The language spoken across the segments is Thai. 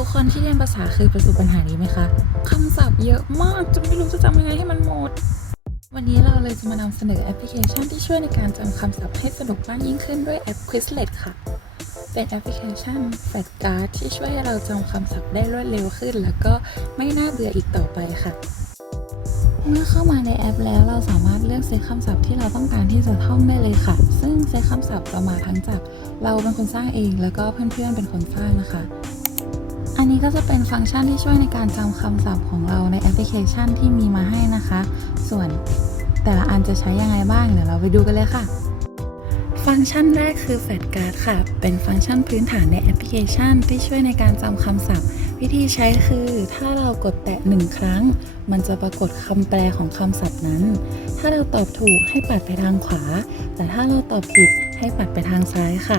ทุกคนที่เรียนภาษาเคยประสบปัญหานี้ไหมคะคำศัพท์เยอะมากจนไม่รู้จะจำยังไงให้มันหมด วันนี้เราเลยจะมานำเสนอแอปพลิเคชันที่ช่วยในการจำคำศัพท์ให้สนุกมากยิ่งขึ้นด้วยแอป Quizlet ค่ะ เป็นแอปพลิเคชันแฟลชการ์ดที่ช่วยให้เราจำคำศัพท์ได้รวดเร็วขึ้น แล้วก็ไม่น่าเบื่ออีกต่อไปค่ะ เมื่อเข้ามาในแอปแล้วเราสามารถเลือกเซตคำศัพท์ที่เราต้องการที่จะท่องได้เลยค่ะ ซึ่งเซตคำศัพท์เรามาทั้งจากเราเป็นคนสร้างเอง แล้วก็เพื่อนๆเป็นคนสร้างนะคะ ก็จะเป็นฟังก์ชันที่ช่วยในการจำคำศัพท์ของเราในแอปพลิเคชันที่มีมาให้นะคะ ส่วนแต่ละอันจะใช้ยังไงบ้างเดี๋ยวเราไปดูกันเลยค่ะ ฟังก์ชันแรกคือแฟลชการ์ดค่ะ เป็นฟังก์ชันพื้นฐานในแอปพลิเคชัน ที่ช่วยในการจำคำศัพท์ วิธีใช้คือถ้าเรากดแตะหนึ่งครั้ง มันจะปรากฏคำแปลของคำศัพท์นั้น ถ้าเราตอบถูกให้ปัดไปทางขวา แต่ถ้าเราตอบผิดให้ปัดไปทางซ้ายค่ะ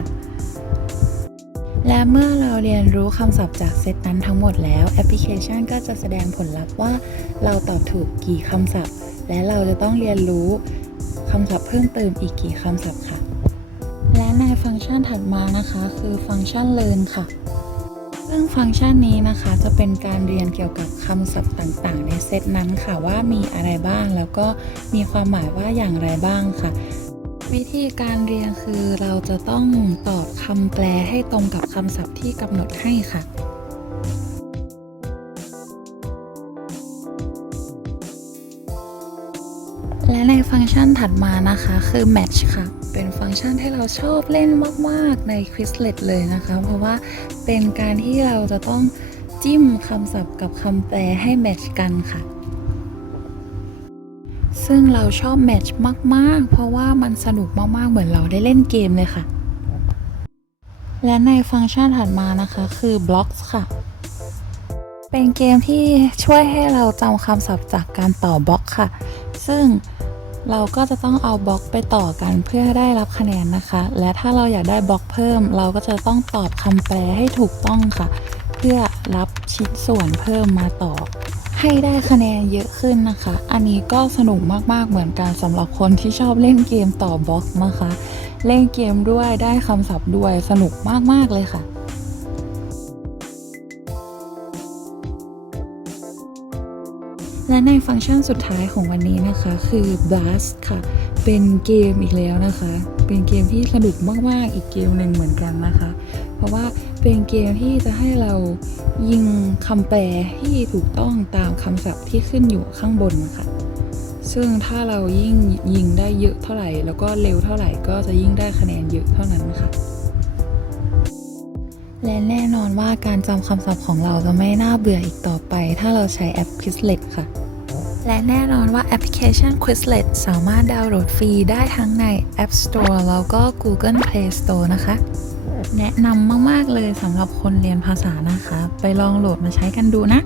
และเมื่อเราเรียนรู้คำศัพท์จากเซตนั้นทั้งหมดแล้ว แอปพลิเคชันก็จะแสดงผลลัพธ์ว่าเราตอบถูกกี่คำศัพท์ และเราจะต้องเรียนรู้คำศัพท์เพิ่มเติมอีกกี่คำศัพท์ค่ะ และในฟังก์ชันถัดมานะคะคือฟังก์ชัน learn ค่ะ ซึ่งฟังก์ชันนี้นะคะจะเป็นการเรียนเกี่ยวกับคำศัพท์ต่างๆ ในเซตนั้นค่ะว่ามีอะไรบ้าง แล้วก็มีความหมายว่าอย่างไรบ้างค่ะ วิธีการเรียนคือเราจะต้องตอบคำแปลให้ตรงกับคำศัพท์ที่กำหนดให้ค่ะและในฟังก์ชันถัดมานะคะคือ match ค่ะ เป็นฟังก์ชันที่เราชอบเล่นมากๆใน Quizlet เลยนะคะ เพราะว่าเป็นการที่เราจะต้องจิ้มคำศัพท์กับคำแปลให้แมทช์กันค่ะ ซึ่งเราชอบแมทช์มาก ๆ เพราะว่ามันสนุกมาก ๆ เหมือนเราได้เล่นเกมเลยค่ะ และในฟังก์ชันถัดมานะคะคือ blocks ค่ะ เป็นเกมที่ช่วยให้เราจำคำศัพท์จากการต่อบล็อกค่ะ ซึ่งเราก็จะต้องเอาบล็อกไปต่อกันเพื่อได้รับคะแนนนะคะ และถ้าเราอยากได้บล็อกเพิ่ม เราก็จะต้องตอบคำแปลให้ถูกต้องค่ะ เพื่อรับชิ้นส่วนเพิ่มมาต่อ ให้ได้คะแนนเยอะขึ้นนะคะ อันนี้ก็สนุกมากๆเหมือนกันสำหรับคนที่ชอบเล่นเกมต่อบล็อกนะคะ เล่นเกมด้วยได้คำศัพท์ด้วยสนุกมากๆเลยค่ะและในฟังก์ชันสุดท้ายของวันนี้นะคะ คือ Blast ค่ะ เป็นเกมอีกแล้วนะคะ เป็นเกมที่สนุกมากๆ อีกเกมหนึ่งเหมือนกันนะคะ เพราะว่าเป็นเกมที่จะให้เรายิงคำแปลที่ถูกต้องตามคำศัพท์ที่ขึ้นอยู่ข้างบนนะคะ ซึ่งถ้าเรายิ่งยิงได้เยอะเท่าไหร่ แล้วก็เร็วเท่าไหร่ก็จะยิ่งได้คะแนนเยอะเท่านั้นค่ะและแน่นอนว่าการจำคำศัพท์ของเราจะไม่น่าเบื่ออีกต่อไป ถ้าเราใช้แอป Quizlet ค่ะ และแน่นอนว่าแอปพลิเคชัน Quizlet สามารถดาวน์โหลดฟรีได้ทั้งใน App Store แล้วก็ Google Play Store นะคะ แนะนำมาก ๆ เลยสำหรับคนเรียนภาษานะคะ ไปลองโหลดมาใช้กันดูนะ